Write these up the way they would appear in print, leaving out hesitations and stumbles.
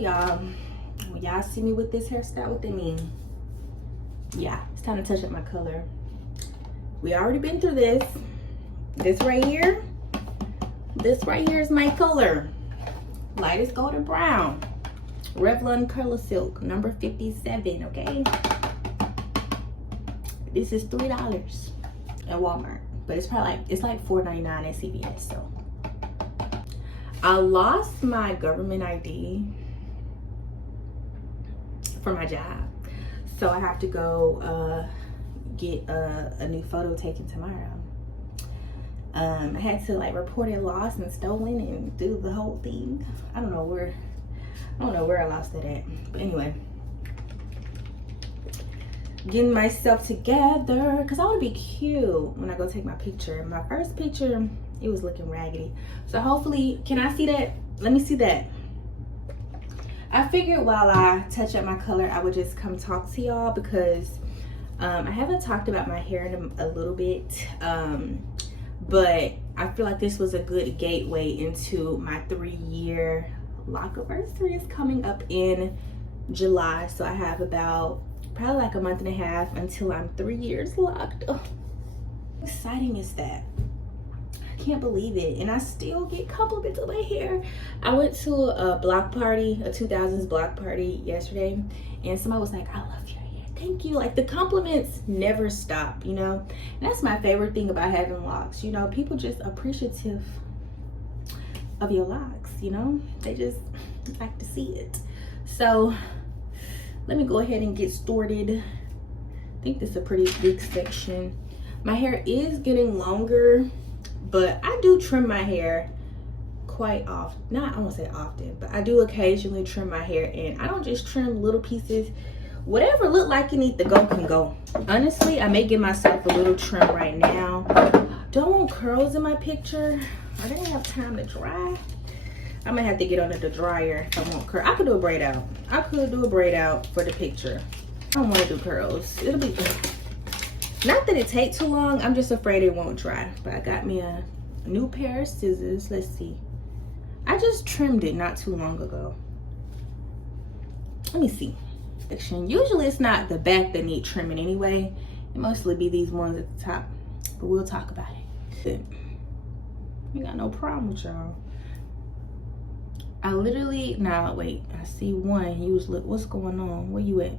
y'all, when y'all see me with this hairstyle, what they mean? Yeah, it's time to touch up my color. We already been through this. This right here is my color. Lightest golden brown. Revlon Color Silk, number 57, okay? This is $3 at Walmart, but it's probably like $4.99 at CVS, so. I lost my government ID for my job, so I have to go get a new photo taken tomorrow. I had to like report it lost and stolen and do the whole thing. I don't know where I lost it at, but anyway, getting myself together because I want to be cute when I go take my picture. My first picture, it was looking raggedy, so hopefully, can I see that? Let me see that. I figured while I touch up my color, I would just come talk to y'all because I haven't talked about my hair in a little bit, but I feel like this was a good gateway into my 3-year loc-aversay is coming up in July, so I have about probably like a month and a half until I'm 3 years locked. Oh, how exciting is that? I can't believe it. And I still get compliments on my hair. I went to a block party, a 2000s block party yesterday, and somebody was like, I love your hair, thank you. Like, the compliments never stop, you know? And that's my favorite thing about having locks, you know? People just appreciative of your locks, you know? They just like to see it. So let me go ahead and get started. I think this is a pretty big section. My hair is getting longer, but I do trim my hair quite often. Not, I won't say often, but I do occasionally trim my hair, and I don't just trim little pieces. Whatever look like it need to go can go. Honestly, I may give myself a little trim right now. Don't want curls in my picture. I didn't have time to dry. I might have to get under the dryer if I want curls. I could do a braid out. I could do a braid out for the picture. I don't want to do curls. It'll be good. Not that it takes too long. I'm just afraid it won't dry. But I got me a new pair of scissors. Let's see. I just trimmed it not too long ago. Let me see. Usually it's not the back that need trimming anyway. It mostly be these ones at the top. But we'll talk about it. We got no problem with y'all. I literally, nah, wait, I see one. You was, look, what's going on? Where you at?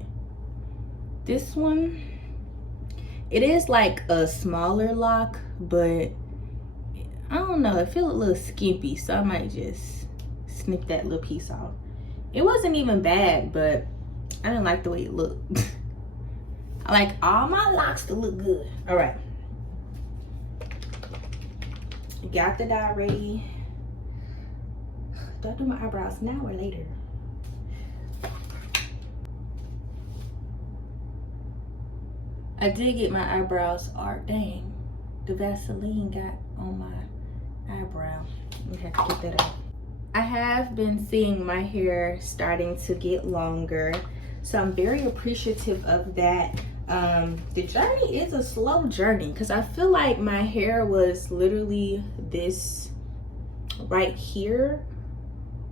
This one, it is like a smaller lock, but I don't know, it feels a little skimpy, so I might just snip that little piece off. It wasn't even bad, but I didn't like the way it looked. I like all my locks to look good. All right. Got the dye ready. Do I do my eyebrows now or later? I did get my eyebrows art. Dang, the Vaseline got on my eyebrow. We have to get that out. I have been seeing my hair starting to get longer, so I'm very appreciative of that. The journey is a slow journey because I feel like my hair was literally this right here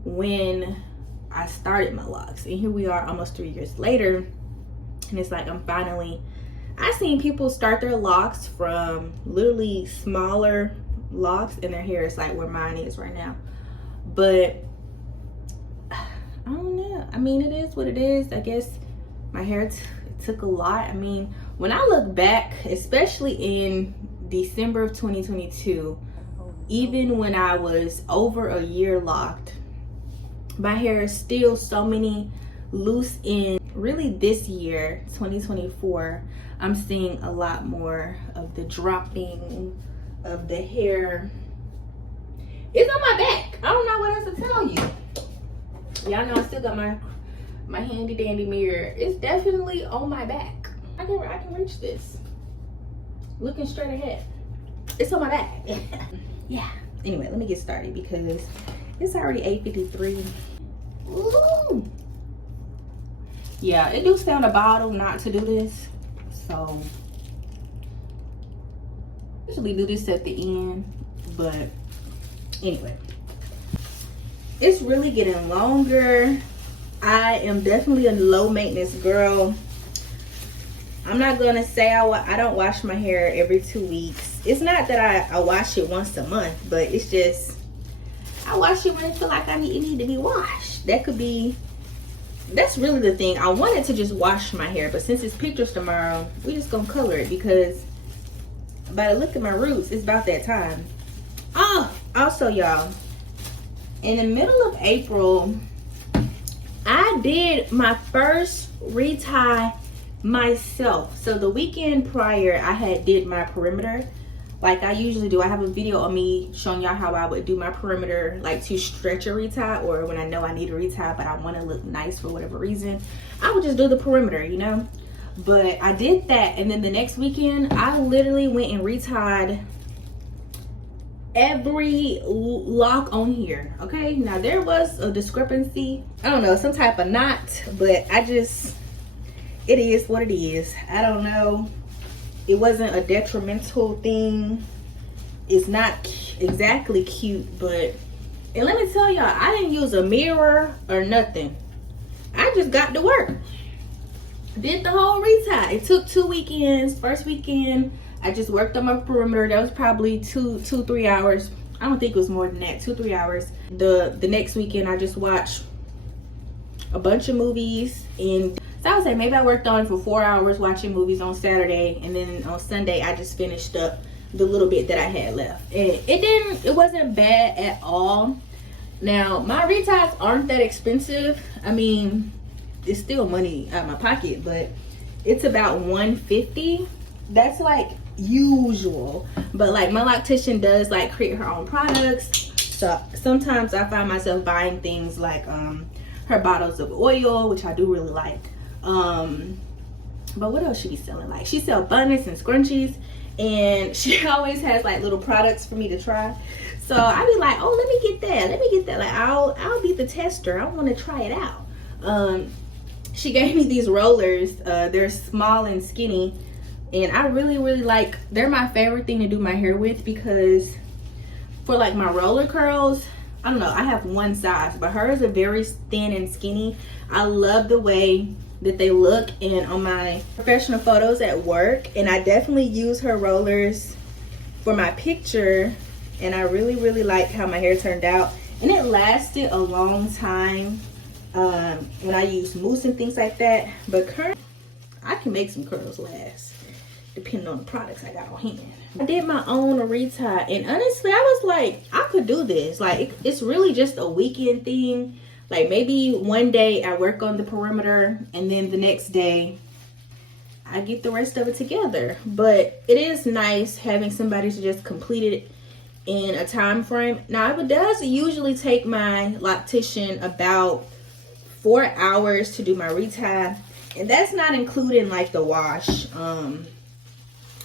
when I started my locks, and here we are almost 3 years later, and it's like I've seen people start their locks from literally smaller locks and their hair is like where mine is right now. But I don't know, I mean, it is what it is. I guess my hair took a lot. I mean, when I look back, especially in December of 2022, even when I was over a year locked, my hair is still so many loose ends. Really this year, 2024, I'm seeing a lot more of the dropping of the hair. It's on my back. I don't know what else to tell you. Y'all know I still got my handy dandy mirror. It's definitely on my back. I can reach this. Looking straight ahead. It's on my back. Yeah. Anyway, let me get started because it's already 8:53. Ooh. Yeah, it do sound a bottle not to do this. So I usually do this at the end, but anyway, it's really getting longer. I am definitely a low maintenance girl. I'm not gonna say I don't wash my hair every 2 weeks. It's not that I wash it once a month, but it's just I wash it when I feel like it need to be washed. That's really the thing. I wanted to just wash my hair, but since it's pictures tomorrow, we just gonna color it because by the look at my roots, it's about that time. Oh, also y'all, in the middle of April, I did my first retie myself. So the weekend prior, I did my perimeter like I usually do. I have a video of me showing y'all how I would do my perimeter, like to stretch a retie, or when I know I need a retie but I want to look nice for whatever reason, I would just do the perimeter, you know. But I did that, and then the next weekend I literally went and retied every lock on here. Okay, now there was a discrepancy, I don't know, some type of knot, but it is what it is. I don't know. It wasn't a detrimental thing. It's not exactly cute, but, and let me tell y'all, I didn't use a mirror or nothing. I just got to work. Did the whole retie. It took 2 weekends. First weekend, I just worked on my perimeter. That was probably 3 hours. I don't think it was more than that, 2-3 hours. The next weekend, I just watched a bunch of movies, and so I would say maybe I worked on it for 4 hours watching movies on Saturday, and then on Sunday I just finished up the little bit that I had left. And it wasn't bad at all. Now my reties aren't that expensive. I mean, it's still money out of my pocket, but it's about $150. That's like usual, but like my loctician does like create her own products, so sometimes I find myself buying things like her bottles of oil, which I do really like. But what else she be selling? Like she sells bonnets and scrunchies, and she always has like little products for me to try. So I be like, oh, let me get that. Like I'll be the tester. I want to try it out. She gave me these rollers. They're small and skinny, and I really like, they're my favorite thing to do my hair with, because for like my roller curls, I don't know, I have one size, but hers are very thin and skinny. I love the way that they look and on my professional photos at work, and I definitely use her rollers for my picture, and I really like how my hair turned out, and it lasted a long time when I use mousse and things like that. But currently I can make some curls last depending on the products I got on hand. I did my own retie, and honestly I was like, I could do this. Like it's really just a weekend thing. Like maybe one day I work on the perimeter, and then the next day I get the rest of it together. But it is nice having somebody to just complete it in a time frame. Now it does usually take my loctician about 4 hours to do my retie, and that's not including like the wash.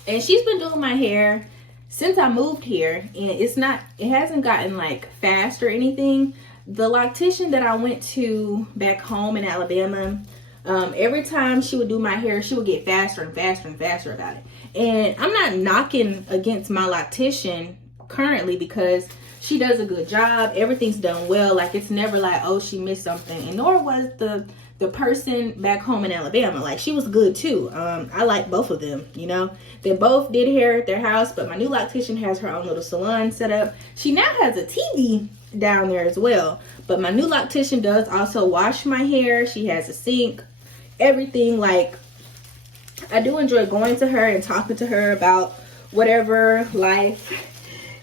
And she's been doing my hair since I moved here, and it hasn't gotten like fast or anything. The loctician that I went to back home in Alabama, every time she would do my hair, she would get faster and faster about it. And I'm not knocking against my loctician currently, because she does a good job. Everything's done well. Like it's never like, oh, she missed something. And nor was the person back home in Alabama. Like she was good too. I like both of them, you know. They both did hair at their house, but my new loctician has her own little salon set up. She now has a TV down there as well, but my new loctician does also wash my hair. She has a sink, everything. Like I do enjoy going to her and talking to her about whatever life,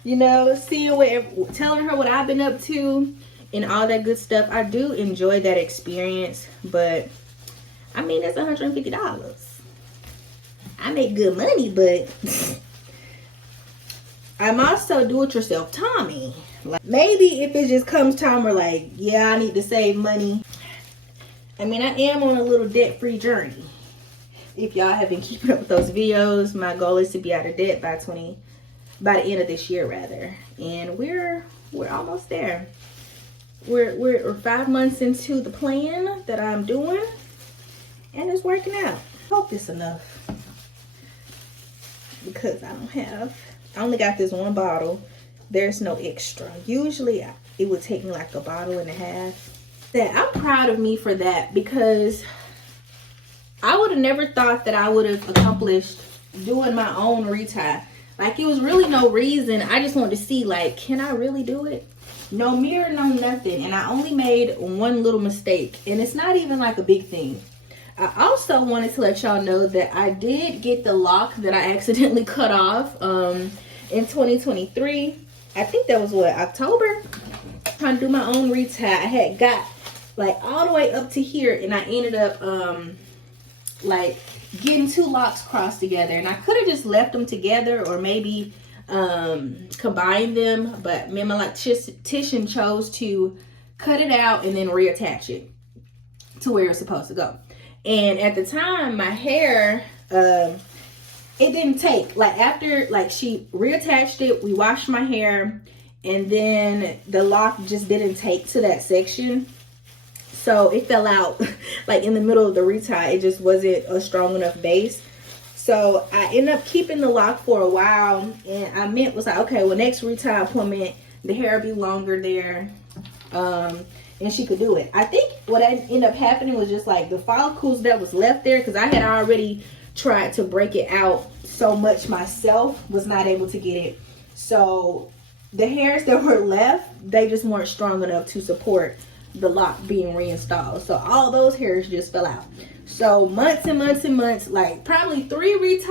you know, telling her what I've been up to and all that good stuff. I do enjoy that experience, but I mean, it's $150. I make good money, but I'm also do-it-yourself Tommy. Like maybe if it just comes time where like, yeah, I need to save money. I mean, I am on a little debt-free journey. If y'all have been keeping up with those videos, my goal is to be out of debt by the end of this year rather. And we're almost there. We're 5 months into the plan that I'm doing, and it's working out. Hope it's enough, because I only got this one bottle. There's no extra. Usually it would take me like a bottle and a half, That I'm proud of me for that, because I would have never thought that I would have accomplished doing my own retie. Like, it was really no reason. I just wanted to see, like, can I really do it? No mirror, no nothing. And I only made one little mistake. And it's not even like a big thing. I also wanted to let y'all know that I did get the lock that I accidentally cut off in 2023. I think that was what, October? Trying to do my own retie. I had got like all the way up to here, and I ended up like getting two locks crossed together, and I could have just left them together or maybe combine them, but me and my loctician chose to cut it out and then reattach it to where it's supposed to go. And at the time, my hair, it didn't take, like, after, like, she reattached it, we washed my hair, and then the lock just didn't take to that section. So it fell out like in the middle of the retie. It just wasn't a strong enough base. So I ended up keeping the lock for a while, and I was like, okay, well, next retie appointment, the hair will be longer there, and she could do it. I think what ended up happening was just like the follicles that was left there, because I had already tried to break it out so much myself, was not able to get it. So the hairs that were left, they just weren't strong enough to support the lock being reinstalled. So all those hairs just fell out. So months and months and months, like probably 3 retie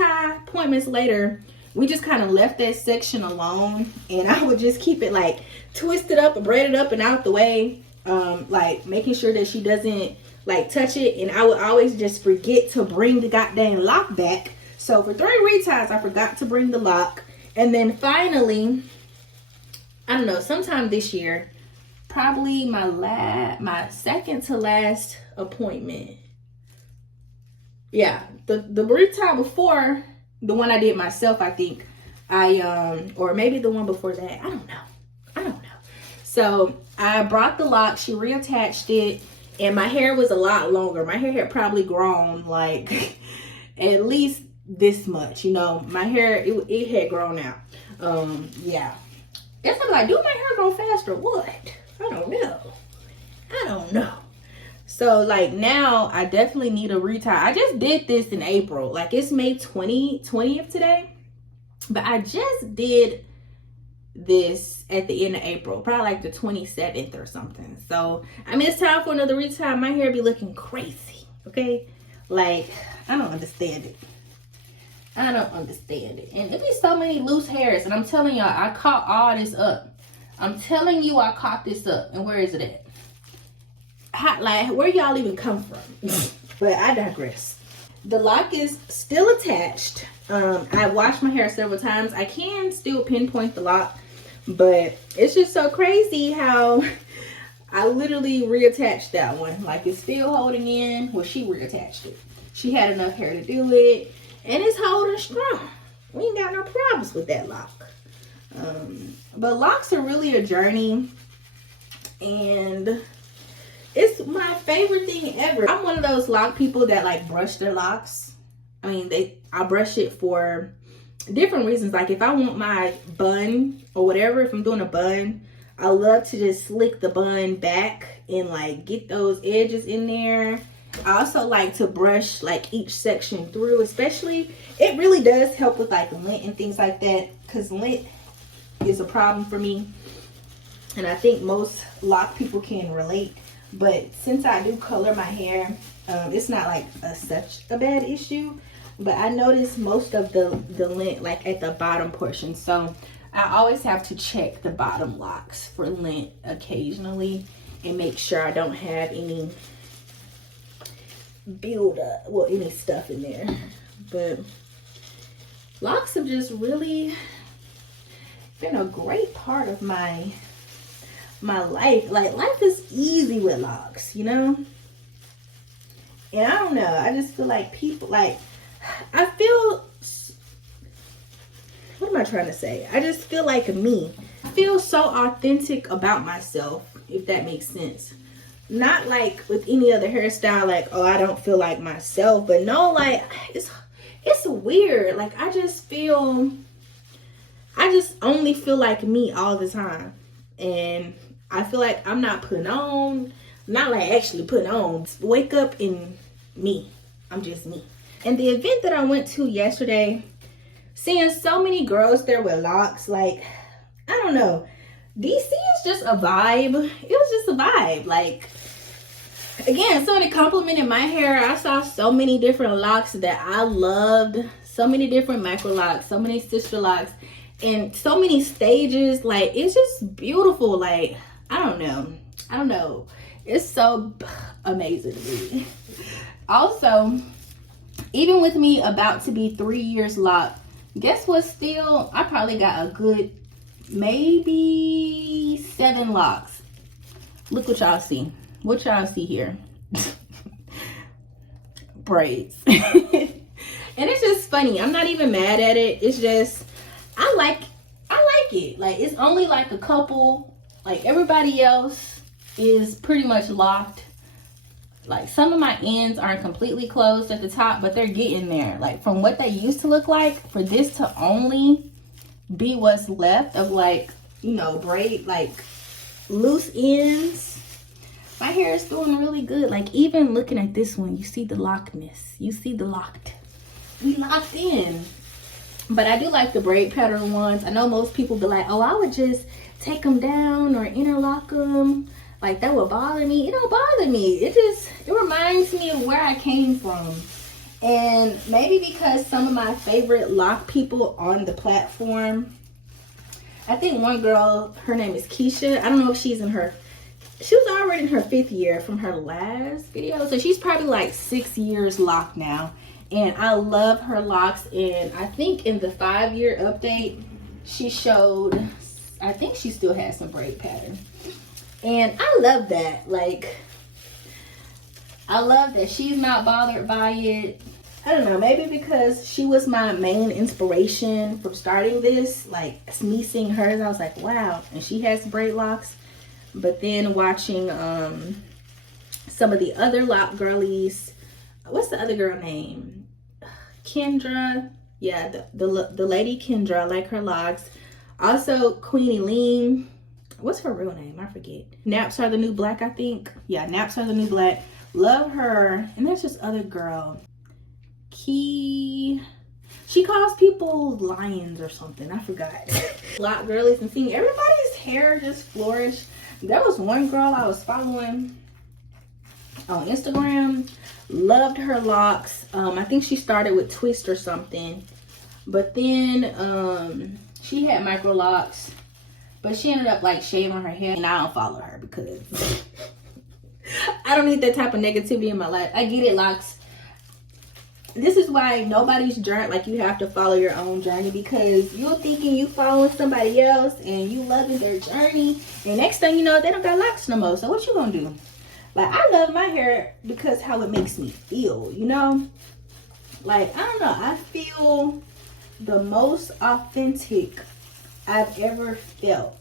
appointments later, we just kind of left that section alone, and I would just keep it like twisted up and braided up and out the way, like making sure that she doesn't like touch it. And I would always just forget to bring the goddamn lock back. So for 3 reties, I forgot to bring the lock. And then finally, I don't know, sometime this year, probably my second to last appointment. Yeah, the retie before the one I did myself, I think or maybe the one before that, I don't know. So I brought the lock, she reattached it, and my hair was a lot longer. My hair had probably grown like at least this much, you know. My hair, it had grown out. Yeah. It's like, do my hair grow fast or what? I don't know. So like now I definitely need a retie. I just did this in April. Like, it's May 20th today. But I just did this at the end of April, probably like the 27th or something. So I mean, it's time for another retie. My hair be looking crazy, okay? Like, I don't understand it. And it be so many loose hairs, and I'm telling y'all, I caught all this up. I'm telling you, I caught this up. And where is it at? Like, where y'all even come from? But I digress. The lock is still attached. I washed my hair several times. I can still pinpoint the lock, but it's just so crazy how I literally reattached that one. Like, it's still holding in. Well, she reattached it. She had enough hair to do it, and it's holding strong. We ain't got no problems with that lock. But locks are really a journey, and it's my favorite thing ever. I'm one of those lock people that like brush their locks. I mean, I brush it for different reasons. Like, if I want my bun or whatever, if I'm doing a bun, I love to just slick the bun back and like get those edges in there. I also like to brush like each section through, especially, it really does help with like lint and things like that, because lint is a problem for me, and I think most lock people can relate. But since I do color my hair, it's not like such a bad issue, but I notice most of the lint like at the bottom portion. So I always have to check the bottom locks for lint occasionally and make sure I don't have any buildup, well, any stuff in there. But locks have just really been a great part of my life. Like, life is easy with locks, you know? And I don't know, I just feel like people, like, I feel, what am I trying to say? I just feel like me. I feel so authentic about myself, if that makes sense. Not like with any other hairstyle, like, oh, I don't feel like myself. But no, like, it's weird. Like, I just only feel like me all the time. And I feel like I'm not putting on. Not like actually putting on. Wake up in me. I'm just me. And the event that I went to yesterday, seeing so many girls there with locks, like, I don't know. DC is just a vibe. It was just a vibe. Like, again, somebody complimented my hair. I saw so many different locks that I loved. So many different Microlocs, so many sister locks, and so many stages. Like, it's just beautiful. Like, I don't know. It's so amazing to me. Also, even with me about to be 3 years locked, guess what? Still, I probably got a good maybe 7 locks. Look what y'all see. What y'all see here? Braids. And it's just funny. I'm not even mad at it. It's just I like it. Like, it's only like a couple. Like, everybody else is pretty much locked. Like, some of my ends aren't completely closed at the top, but they're getting there. Like, from what they used to look like, for this to only be what's left of, like, you know, braid, like loose ends, my hair is doing really good. Like, even looking at this one, you see the lockedness. You see the locked. We locked in. But I do like the braid pattern ones. I know most people be like, oh, I would just take them down or interlock them. Like, that would bother me. It don't bother me. It reminds me of where I came from. And maybe because some of my favorite lock people on the platform, I think one girl, her name is Keisha. I don't know if she was already in her 5th year from her last video. So she's probably like 6 years locked now. And I love her locks. And I think in the 5-year update, she showed, I think she still has some braid pattern. And I love that. Like, I love that she's not bothered by it. I don't know, maybe because she was my main inspiration from starting this. Like, me seeing hers, I was like, wow. And she has braid locks. But then watching some of the other lock girlies, what's the other girl name? Kendra. Yeah, the lady Kendra, I like her locks. Also, Queenie Lean. What's her real name? I forget. Naps Are the New Black, I think. Yeah, Naps Are the New Black. Love her. And there's this other girl. She calls people lions or something. I forgot. Lock girlies, and seeing everybody's hair just flourish. There was one girl I was following on Instagram. Loved her locks. I think she started with twist or something. But then she had Microlocs. But she ended up like shaving her hair. And I don't follow her because I don't need that type of negativity in my life. I get it, locks. This is why nobody's journey, like, you have to follow your own journey, because you're thinking you following somebody else and you loving their journey, and next thing you know, they don't got locks no more. So what you gonna do? Like, I love my hair because how it makes me feel, you know? Like, I don't know, I feel the most authentic I've ever felt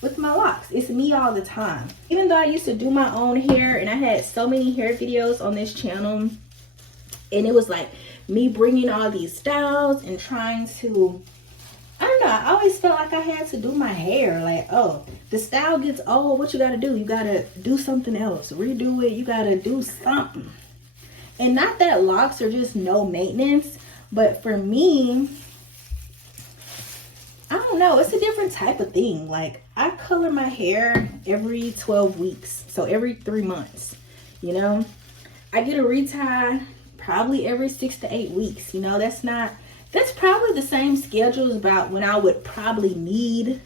with my locks. It's me all the time. Even though I used to do my own hair and I had so many hair videos on this channel, and it was like me bringing all these styles and trying to, I don't know, I always felt like I had to do my hair. Like, oh, the style gets old, what you gotta do? You gotta do something else, redo it, you gotta do something. And not that locks are just no maintenance, but for me, I don't know, it's a different type of thing. Like, I color my hair every 12 weeks, so every 3 months, you know? I get a retie probably every 6 to 8 weeks, you know? That's probably the same schedule as about when I would probably need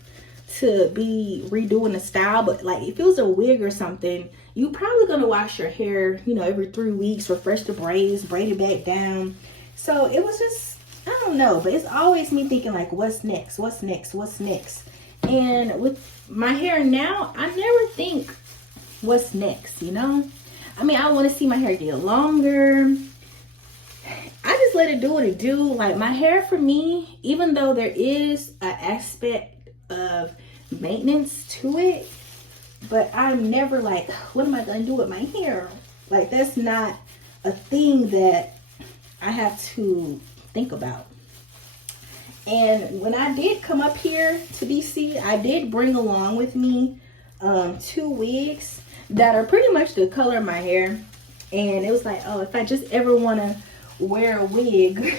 to be redoing the style. But like, if it was a wig or something, you probably gonna wash your hair, you know, every 3 weeks, refresh the braids, braid it back down. So it was just, I don't know, but it's always me thinking like, what's next? What's next? What's next? And with my hair now, I never think what's next, you know? I mean, I want to see my hair get longer. I just let it do what it do. Like, my hair for me, even though there is an aspect of maintenance to it, but I'm never like, what am I going to do with my hair? Like, that's not a thing that I have to think about. And when I did come up here to DC, I did bring along with me 2 wigs. that are pretty much the color of my hair. And it was like, oh, if I just ever want to wear a wig.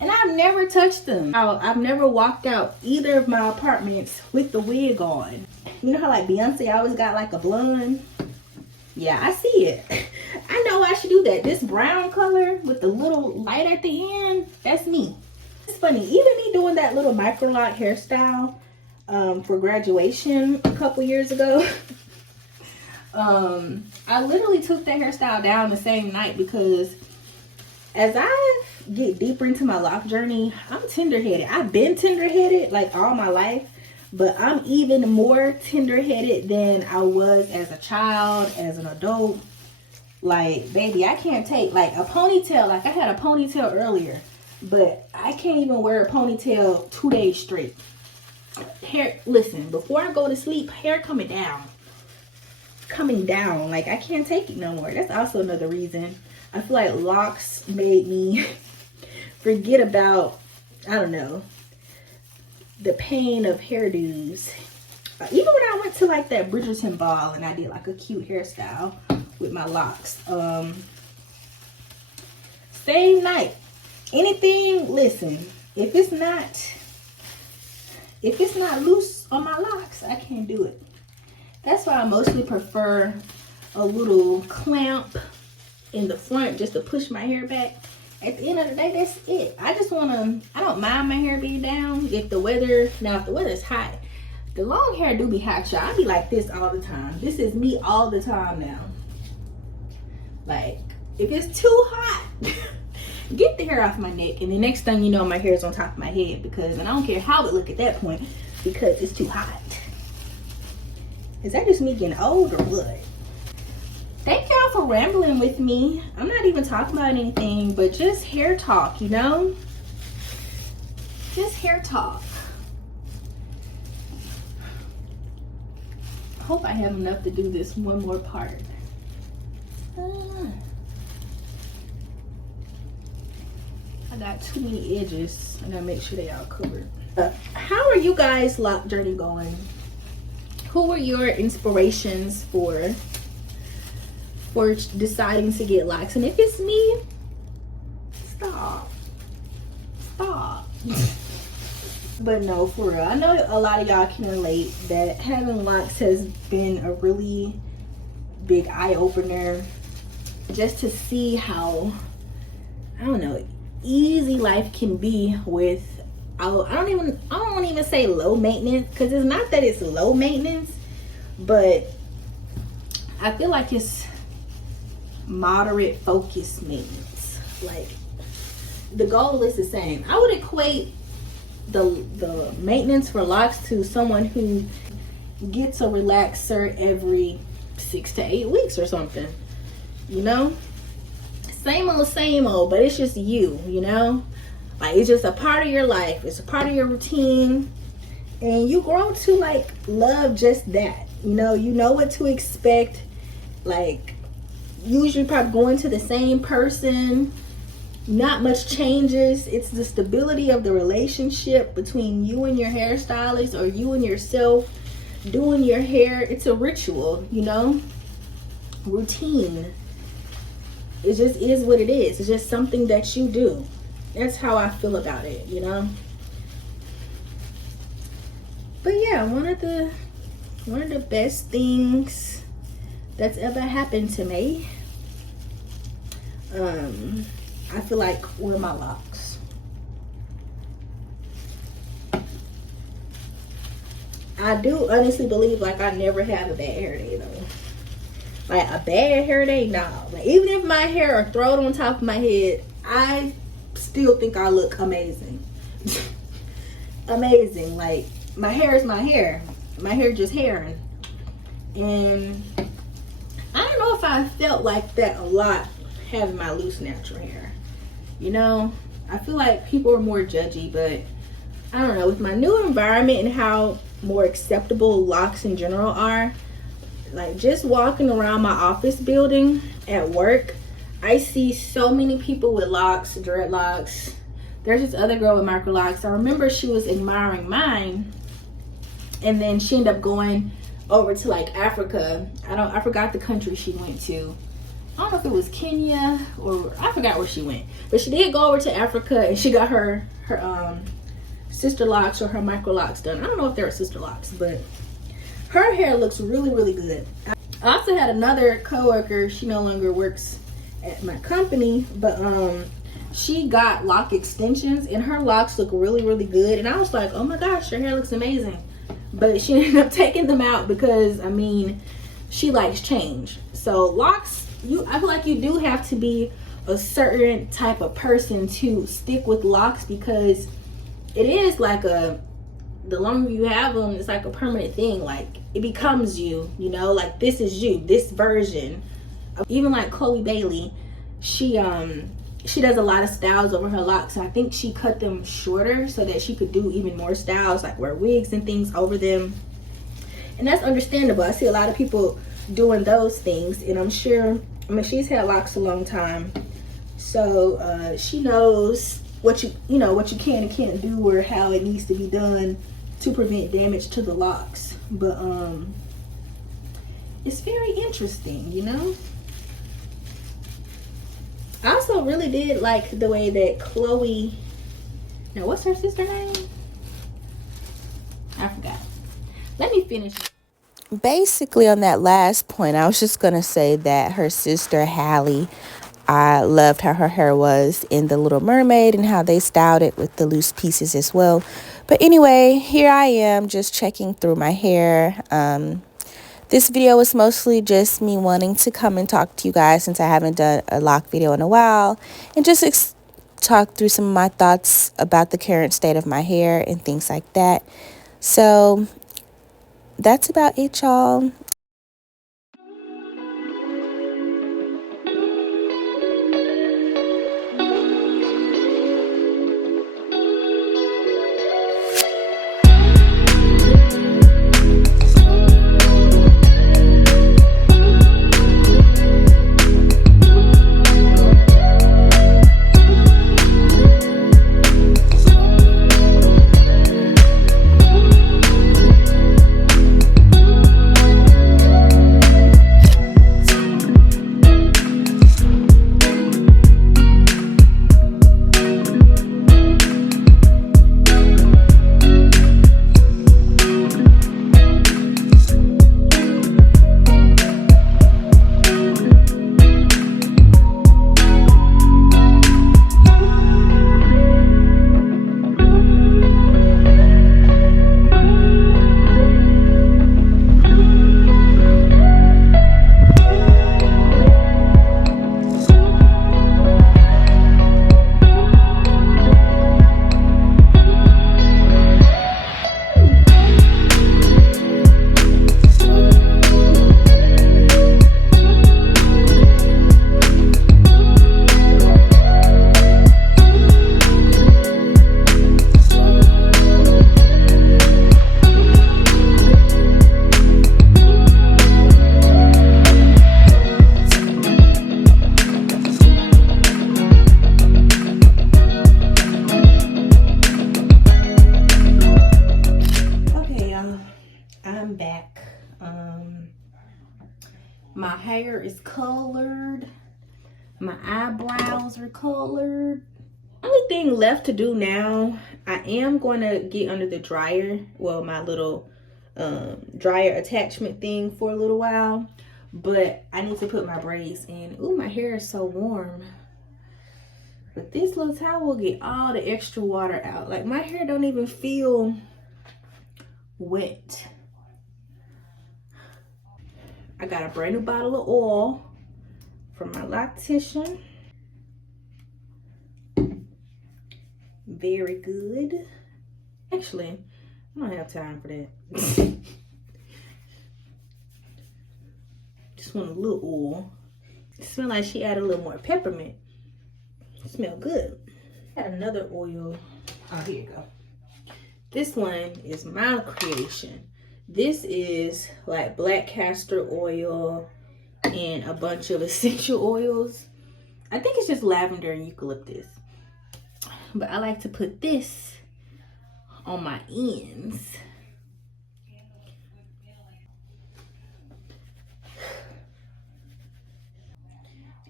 And I've never touched them. I've never walked out either of my apartments with the wig on. You know how like Beyonce always got like a blonde? Yeah, I see it. I know I should do that. This brown color with the little light at the end, that's me. It's funny, even me doing that little Microloc hairstyle for graduation a couple years ago. I literally took that hairstyle down the same night because as I get deeper into my loc journey, I'm tender-headed. I've been tender-headed like all my life, but I'm even more tender-headed than I was as a child, as an adult. Like, baby, I can't take like a ponytail. Like I had a ponytail earlier, but I can't even wear a ponytail 2 days straight. Hair, listen, before I go to sleep, hair coming down. Like I can't take it no more. That's also another reason I feel like locs made me forget about, I don't know, the pain of hairdos. Even when I went to like that Bridgerton ball and I did like a cute hairstyle with my locs, same night, anything, listen, if it's not loose on my locs, I can't do it. That's why I mostly prefer a little clamp in the front just to push my hair back. At the end of the day, that's it. I just want to, I don't mind my hair being down if the weather, now if the weather's hot. The long hair do be hot, y'all. I be like this all the time. This is me all the time now. Like, if it's too hot, get the hair off my neck. And the next thing you know, my hair's on top of my head because, and I don't care how it look at that point because it's too hot. Is that just me getting old or what? Thank y'all for rambling with me. I'm not even talking about anything, but just hair talk, you know? Just hair talk. I hope I have enough to do this one more part. I got too many edges. I gotta make sure they all covered. How are you guys' loc journey going? Who were your inspirations for deciding to get locs? And if it's me, stop. But no, for real, I know a lot of y'all can relate that having locs has been a really big eye-opener, just to see how, I don't know, easy life can be with, I don't want to even say low maintenance, because it's not that it's low maintenance, but I feel like it's moderate focused maintenance. Like, the goal is the same. I would equate the maintenance for locs to someone who gets a relaxer every 6 to 8 weeks or something, you know? Same old, but it's just you know? Like, it's just a part of your life. It's a part of your routine. And you grow to, like, love just that. You know what to expect. Like, usually probably going to the same person. Not much changes. It's the stability of the relationship between you and your hairstylist, or you and yourself doing your hair. It's a ritual, you know? Routine. It just is what it is. It's just something that you do. That's how I feel about it, you know? But yeah, one of the best things that's ever happened to me, I feel like, were my locs. I do honestly believe, like, I never have a bad hair day though. Like, a bad hair day, no. Like, even if my hair are thrown on top of my head, I still think I look amazing. Amazing. Like, my hair is my hair. My hair just hairing. And I don't know if I felt like that a lot having my loose natural hair. You know, I feel like people are more judgy, but I don't know, with my new environment and how more acceptable locs in general are, like, just walking around my office building at work, I see so many people with locs, dreadlocks. There's this other girl with Microlocs. I remember she was admiring mine, and then she ended up going over to like Africa. I forgot the country she went to. I don't know if it was Kenya or I forgot where she went, but she did go over to Africa and she got her sister locks or her Microlocs done. I don't know if they're sister locks, but her hair looks really, really good. I also had another coworker. She no longer works at my company, but she got lock extensions and her locks look really, really good. And I was like, oh my gosh, her hair looks amazing. But she ended up taking them out because, I mean, she likes change. So locks, I feel like you do have to be a certain type of person to stick with locks, because it is like the longer you have them, it's like a permanent thing. Like it becomes you, you know, like this is you, this version. Even like Chloe Bailey, she does a lot of styles over her locks. So I think she cut them shorter so that she could do even more styles, like wear wigs and things over them. And that's understandable. I see a lot of people doing those things, and I'm sure, I mean, she's had locks a long time, so she knows what you can and can't do, or how it needs to be done to prevent damage to the locks. But it's very interesting, you know. I also really did like the way that Chloe, now what's her sister name? I forgot. Let me finish. Basically, on that last point, I was just going to say that her sister, Hallie, I loved how her hair was in The Little Mermaid and how they styled it with the loose pieces as well. But anyway, here I am just checking through my hair. This video was mostly just me wanting to come and talk to you guys, since I haven't done a lock video in a while, and just talk through some of my thoughts about the current state of my hair and things like that. So that's about it, y'all. My hair is colored. My eyebrows are colored. Only thing left to do now, I am going to get under the dryer, well, my little dryer attachment thing for a little while, but I need to put my braids in. Ooh, my hair is so warm. But this little towel will get all the extra water out. Like, my hair don't even feel wet. I got a brand new bottle of oil from my loctician. Very good. Actually, I don't have time for that. Just want a little oil. It smells like she added a little more peppermint. It smells good. Got another oil. Oh, here you go. This one is my creation. This is like black castor oil and a bunch of essential oils. I think it's just lavender and eucalyptus. But I like to put this on my ends.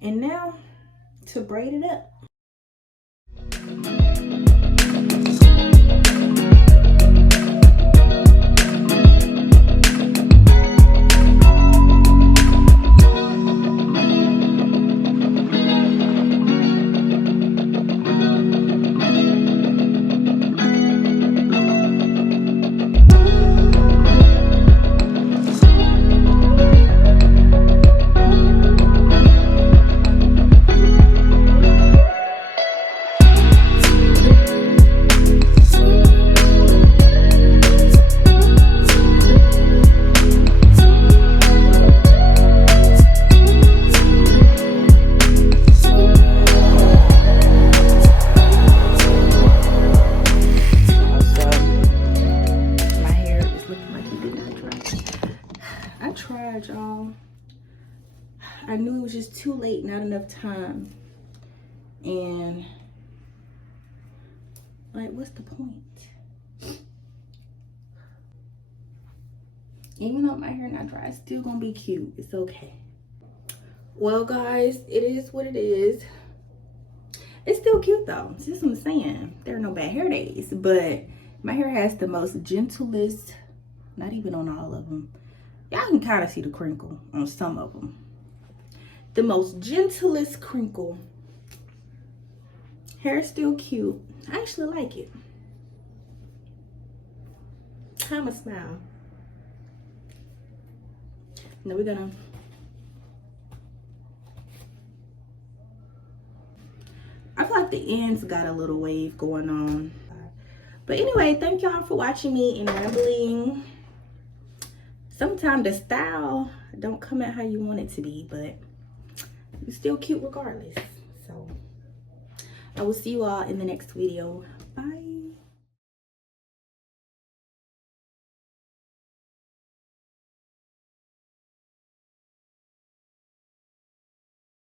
And now to braid it up. Y'all, I knew it was just too late, not enough time, and like, what's the point? Even though my hair not dry, it's still gonna be cute. It's okay. Well, guys, it is what it is. It's still cute though. See, that's what I'm saying. There are no bad hair days, but my hair has the most gentlest, not even on all of them. Y'all can kind of see the crinkle on some of them. The most gentlest crinkle. Hair is still cute. I actually like it. I'ma smile. Now we're gonna. I feel like the ends got a little wave going on. But anyway, thank y'all for watching me and rambling. Sometimes the style don't come out how you want it to be, but it's still cute regardless. So I will see you all in the next video. Bye.